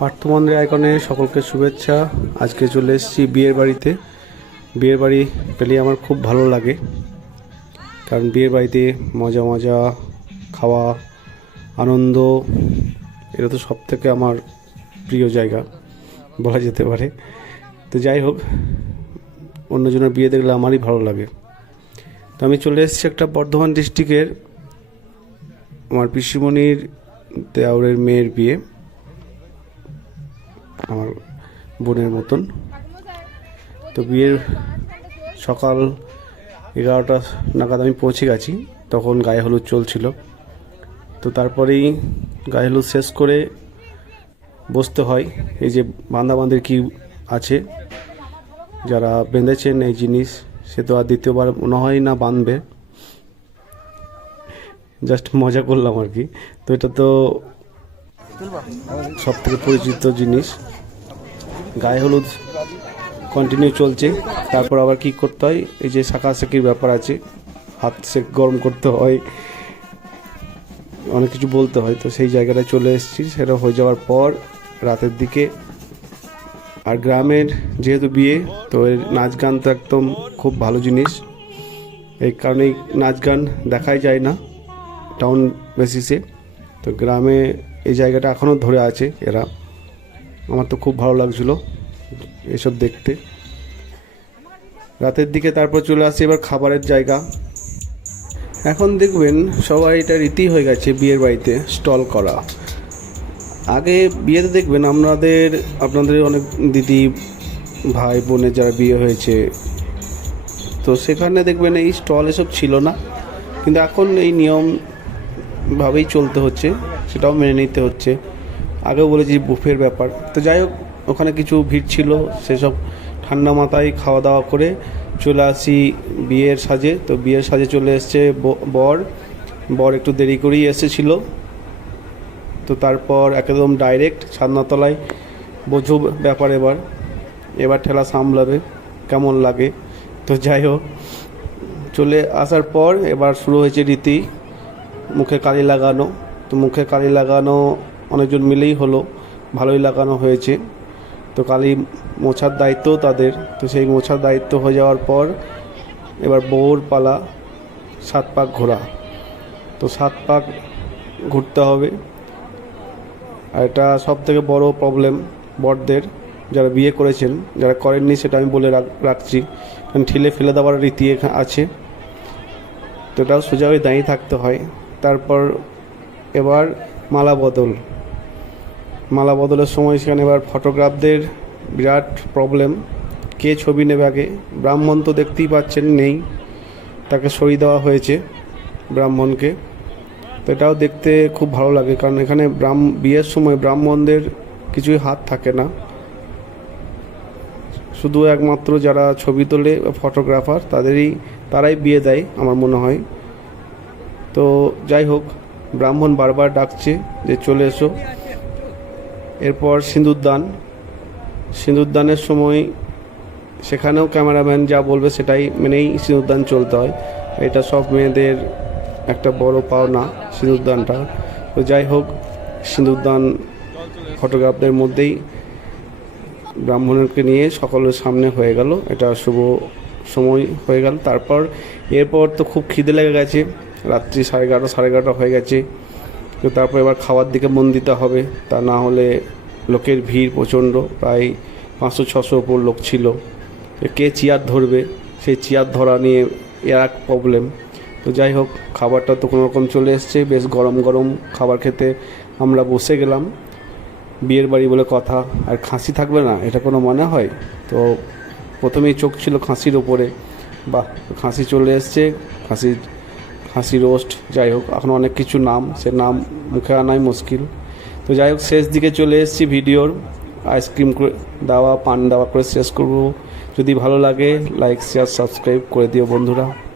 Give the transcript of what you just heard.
পার্থমন্দির আইকনে সকলকে শুভেচ্ছা। আজকে চলে এসেছি বিয়ের বাড়িতে। বিয়ের বাড়ি পেলে আমার খুব ভালো লাগে, কারণ বিয়ের বাড়িতে মজা মজা খাওয়া, আনন্দ, এটা তো সব থেকে আমার প্রিয় জায়গা বলা যেতে পারে। তো যাই হোক, অন্যজনের বিয়ে দেখলে আমারই ভালো লাগে। তো আমি চলে এসেছি একটা বর্ধমান ডিস্ট্রিক্টের আমার পিসিমণির দেওরের মেয়ের বিয়ে, আমার বোনের মতন। তো বিয়ের সকাল 11টা নাগাদ আমি পৌঁছে গেছি, তখন গায়ে হলুদ চলছিল। তো তারপরেই গায়ে হলুদ শেষ করে বসতে হয়। এই যে বাঁধাবাঁধির কি আছে, যারা বেঁধেছেন এই জিনিস, সে তো আর দ্বিতীয়বার মনে হয় না বাঁধবে, জাস্ট মজা করলাম আর কি। তো এটা তো সব থেকে পরিচিত জিনিস। গায়ে হলুদ কন্টিনিউ চলছে, তারপর আবার কি করতে হয়, এই যে শাঁকাশাকির ব্যাপার আছে, হাত সেক গরম করতে হয়, অনেক কিছু বলতে হয়। তো সেই জায়গাটায় চলে এসেছি। সেটা হয়ে যাওয়ার পর রাতের দিকে, আর গ্রামের যেহেতু বিয়ে, তো এর নাচ গান তো একদম খুব ভালো জিনিস। এই কারণেই নাচ গান দেখাই যায় না টাউন বেসিসে, তো গ্রামে এই জায়গাটা এখনও ধরে আছে এরা। আমার তো খুব ভালো লাগছিলো এসব দেখতে। রাতের দিকে তারপর চলে আসছে এবার খাবারের জায়গা। এখন দেখবেন সবাই এটা রীতি হয়ে গেছে বিয়ের বাড়িতে স্টল করা। আগে বিয়েতে দেখবেন আপনাদের অনেক দিদি ভাই বোনের যারা বিয়ে হয়েছে, তো সেখানে দেখবেন এই স্টল এসব ছিল না, কিন্তু এখন এই নিয়মভাবেই চলতে হচ্ছে, সেটাও মেনে নিতে হচ্ছে। আগেও বলেছি বুফের ব্যাপার। তো যাই হোক, ওখানে কিছু ভিড় ছিল, সেসব ঠান্ডা মাথায় খাওয়া দাওয়া করে চলে আসি বিয়ের সাজে। তো বিয়ের সাজে চলে এসছে বর একটু দেরি করেই এসেছিল। তো তারপর একদম ডাইরেক্ট ছাদনাতলায় বোঝো ব্যাপার। এবার ঠেলা সামলাবে, কেমন লাগে। তো যাই হোক, চলে আসার পর এবার শুরু হয়েছে রীতি মুখে কালি লাগানো। তো মুখে কালি লাগানো অনেকজন মিলেই হলো, ভালোই লাগানো হয়েছে। তো কালি মোছার দায়িত্ব তাদের। তো সেই মোছার দায়িত্ব হয়ে যাওয়ার পর এবার বউর পালা 7 পাক ঘোরা। তো 7 পাক ঘুরতে হবে। আর এটা সব থেকে বড় প্রবলেম বরদের, যারা বিয়ে করেছেন। যারা করেননি সেটা আমি বলে রাখছি, কারণ ঠেলে ফেলে দেওয়ার রীতি আছে। তো এটাও সোজা হয়ে দাঁড়িয়ে থাকতে হয়। তারপর এবার মালা বদলের সময় সেখানে এবার ফটোগ্রাফদের বিরাট প্রবলেম, কে ছবি নেবে আগে। ব্রাহ্মণ তো দেখতেই পাচ্ছেন নেই, তাকে সরিয়ে দেওয়া হয়েছে ব্রাহ্মণকে। তো এটাও দেখতে খুব ভালো লাগে, কারণ এখানে বিয়ের সময় ব্রাহ্মণদের কিছুই হাত থাকে না, শুধু একমাত্র যারা ছবি তোলে ফটোগ্রাফার তারাই বিয়ে দেয় আমার মনে হয়। তো যাই হোক, ব্রাহ্মণ বারবার ডাকছে যে চলে এসো। এরপর সিঁদুরদানের সময় সেখানেও ক্যামেরাম্যান যা বলবে সেটাই মেনেই সিঁদুরদান চলতে হয়। এটা সব মেয়েদের একটা বড় পাওনা, সিঁদুরদানটা। তো যাই হোক, সিঁদুরদান ফটোগ্রাফদের মধ্যেই ব্রাহ্মণকে নিয়ে সকলের সামনে হয়ে গেল, এটা শুভ সময় হয়ে গেল। এরপর তো খুব খিদে লেগে গেছে, রাত্রি 11:30 হয়ে গেছে। তো তারপর এবার খাওয়ার দিকে মন দিতে হবে, তা না হলে লোকের ভিড় প্রচণ্ড, প্রায় 500-600 ওপর লোক ছিল। কে চেয়ার ধরবে, সেই চেয়ার ধরা নিয়ে এর এক প্রবলেম। তো যাই হোক, খাবারটা তো কোনো রকম চলে এসছে, বেশ গরম গরম খাবার খেতে আমরা বসে গেলাম। বিয়ের বাড়ি বলে কথা, আর খাসি থাকবে না এটা কোনো মনে হয়? তো প্রথমেই চোখ ছিল খাসির ওপরে, বাহ, খাসি চলে এসছে, খাসি রোস্ট। যাই হোক, এখন অনেক কিছু নাম, সে নাম মুখে আনাই মুশকিল। তো যাই হোক, শেষ দিকে চলে এসেছি ভিডিওর। আইসক্রিম দেওয়া, পান দেওয়া করে শেষ করব। যদি ভালো লাগে লাইক শেয়ার সাবস্ক্রাইব করে দিও বন্ধুরা।